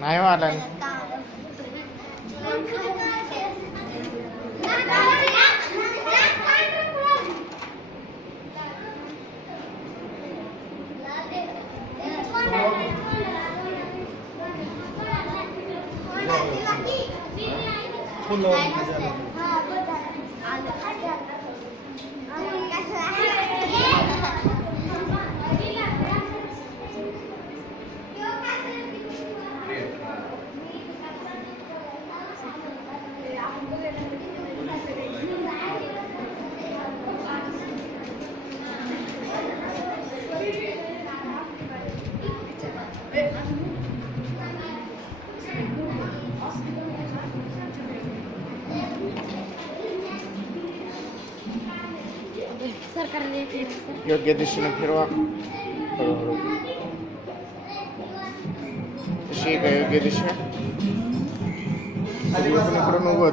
नाही वाला योग्य दिशेने फिरवा हळूहळू कशी का योग्य दिशा इकडून उभं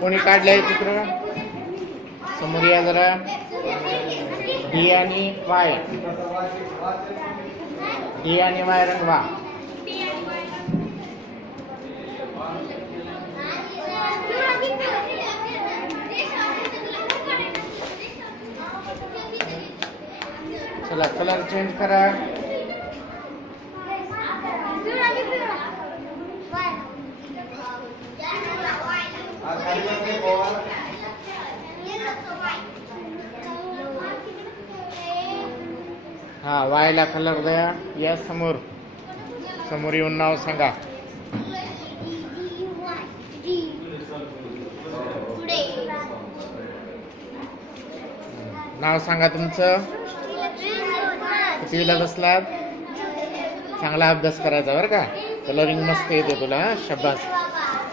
कोणी काढलंय चित्र समोर या जरा डी आणि वाय रंगवा चला कलर चेंज करा हा वायला कलर द्या या समोर येऊन नाव सांगा नाव सांगा तुमचं कितवीला बसलात चांगला अभ्यास करायचा बरं का कलरिंग मस्त येते तुला शाबास